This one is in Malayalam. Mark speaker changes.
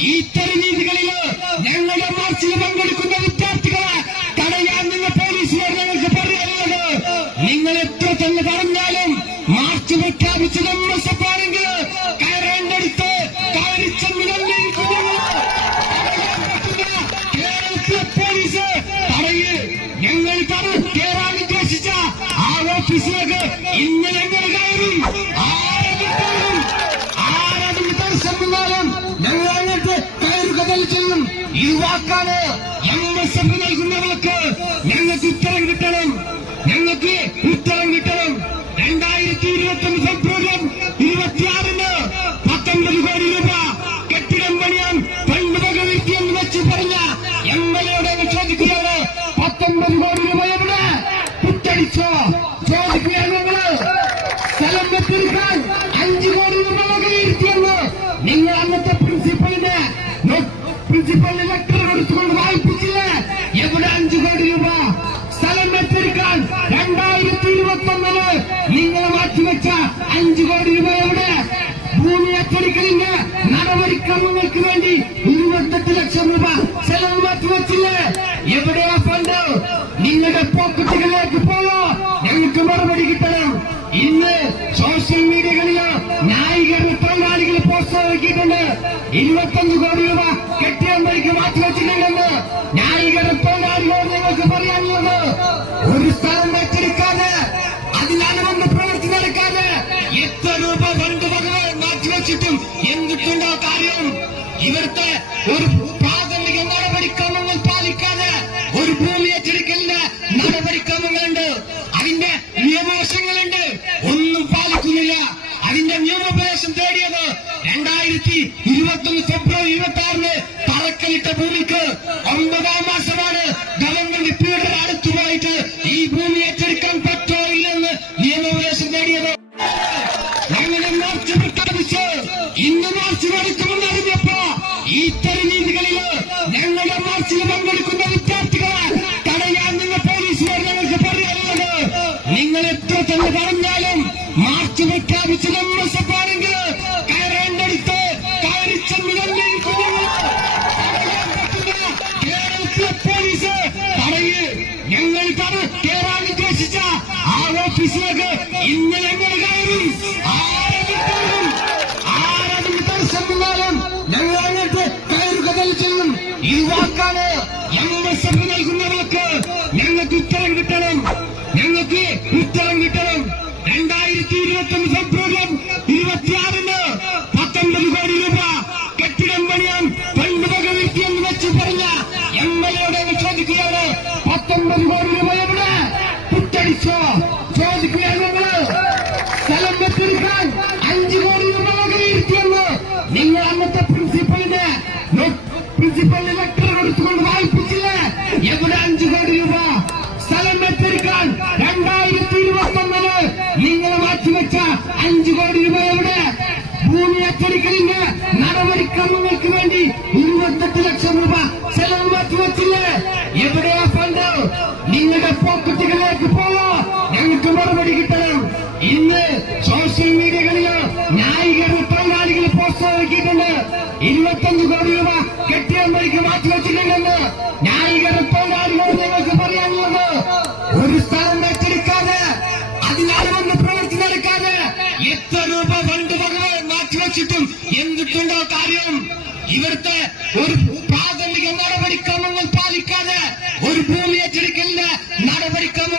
Speaker 1: ഈ തെരുവീതികളിൽ ഞങ്ങളുടെ മാർച്ചിൽ പങ്കെടുക്കുന്ന വിദ്യാർത്ഥികളെ തടയാൻ നിങ്ങൾ പോലീസുകാർ ഞങ്ങൾക്ക് പറയാനുള്ളത് നിങ്ങൾ എത്ര തന്നെ പറഞ്ഞാലും മാർച്ച് പ്രഖ്യാപിച്ച് നമ്മൾ സഭാണെങ്കിൽ കയറേണ്ടടുത്ത് കേരളത്തിലെ പോലീസ് തടയിൽ ഞങ്ങൾ കയറാൻ ഉദ്ദേശിച്ച ആ ഓഫീസിലേക്ക് ഇന്നലെ ഈ വാക്കാണ് എം എസ് എഫ് നൽകുന്നവർക്ക് ഞങ്ങൾക്ക് ഉത്തരം കിട്ടണം. ഞങ്ങൾക്ക് ഉത്തരം കിട്ടണം. രണ്ടായിരത്തി ഇരുപത്തി ഒന്ന് ഫെബ്രുവരി ഇരുപത്തിയാറിന് പത്തൊമ്പത് കോടി രൂപ കെട്ടിടം പണിയാൻ ഫണ്ട് വകവീഴ്ത്തി എന്ന് വെച്ച് പറഞ്ഞ എം എൽ എയുടെ ചോദിക്കുകയാണ് പത്തൊമ്പത് കോടി രൂപ എവിടെ? കുറ്റടിച്ചോ ചോദിക്കുകയാണ് നമ്മൾ സ്ഥലം വെച്ചിരിക്കാൻ അഞ്ചു കോടി രൂപ വകയിരുത്തിയെന്ന് നിങ്ങൾ അന്നത്തെ പ്രിൻസിപ്പലിന് പ്രിൻസിപ്പലിന് ലെറ്റർ കൊടുത്തുകൊണ്ട് വായിപ്പിച്ചില്ലേ എവിടെ അഞ്ചു കോടി രൂപ? സ്ഥലം വെച്ചിരിക്കാൻ രണ്ടായിരത്തി ഇരുപത്തി ഒന്നിൽ നിങ്ങൾ മാറ്റിവെച്ച അഞ്ചു കോടി രൂപ എവിടെ? ഭൂമി ഏറ്റെടുക്കലിന്റെ നടപടിക്രമങ്ങൾക്ക് വേണ്ടി ഇരുപത്തെട്ട് ലക്ഷം രൂപ ചെലവ് മാറ്റിവെച്ചില്ലേ എവിടെയാ ഫണ്ട് നിങ്ങളുടെ പോസ്റ്റർ ഇറക്കിയിട്ടുണ്ട് ഇരുപത്തഞ്ച് കോടി രൂപ കെട്ടിടമ്പടിക്ക് മാറ്റിവെച്ചിട്ടുണ്ടെന്ന് നായികർ തൊഴിലാളികളോട് നിങ്ങൾക്ക് പറയാനുള്ളത് ഒരു സ്ഥലം ഏറ്റെടുക്കാതെ അതിനനുബന്ധ പ്രവൃത്തി നടക്കാതെ എത്ര രൂപ ഫണ്ട് ഭഗവാൻ മാറ്റിവെച്ചിട്ടും എന്തിട്ടുണ്ടോ കാര്യം ഇവിടുത്തെ ഒരു രണ്ടായിരത്തി ഇരുപത്തി ഒന്ന് ഫെബ്രുവരി ഇരുപത്തി ആറിന് തറക്കലിട്ട ഭൂമിക്ക് ഒമ്പതാം മാസമാണ് ഗവൺമെന്റ് പിയുടെ അടുത്തുമായിട്ട് ഈ ഭൂമി ഏറ്റെടുക്കാൻ പറ്റോ ഇല്ലെന്ന് നിയമോപദേശം നേടിയത്. അങ്ങനെ മാർച്ച് പ്രഖ്യാപിച്ച് ഇന്ന് മാർച്ച് നടക്കുമെന്ന് അറിഞ്ഞപ്പോ ഈ തെരഞ്ഞെടുപ്പുകളിൽ ഞങ്ങളുടെ മാർച്ചിൽ പങ്കെടുക്കുന്ന വിദ്യാർത്ഥികളെ തടയാൻ നിങ്ങൾ പോലീസുകാർ ഞങ്ങൾക്ക് പറയാനുള്ളത് നിങ്ങൾ എത്ര തന്നെ പറഞ്ഞാലും മാർച്ച് പ്രഖ്യാപിച്ച ഇന്ന് ഞങ്ങൾ കയറും? ആരംഭിക്കും ആരംഭിക്കാൻ ശ്രമിച്ചാലും ഞങ്ങൾ അങ്ങോട്ട് കയറുക ഈ വാക്കാണ് എം എസ് എഫ് നൽകുന്നവർക്ക് ഞങ്ങൾക്ക് ഉത്തരം കിട്ടണം. ഞങ്ങൾക്ക് ഉത്തരം കിട്ടണം. രണ്ടായിരത്തി ഇരുപത്തി ഒന്ന് കോടി രൂപ കെട്ടിടം പണിയാൻ ഫണ്ട് വകവീഴ്ത്തി എന്ന് വെച്ച് പറഞ്ഞ കോടി രൂപ എവിടെ? കുറ്റടിച്ചോ ചോദിക്കുകയാണ് ഏറ്റെടുക്കലിന്റെ നടപടിക്രമങ്ങൾക്ക് വേണ്ടി എത്ര രൂപ ഫണ്ട് ഭഗവാൻ മാറ്റിവെച്ചിട്ടും എന്തിട്ടുണ്ടോ കാര്യം ഇവിടുത്തെ ഒരു പ്രാഥമിക നടപടിക്രമങ്ങൾ പാലിക്കാതെ ഒരു ഭൂമി ഏറ്റെടുക്കലിന്റെ നടപടിക്രമങ്ങളുണ്ട്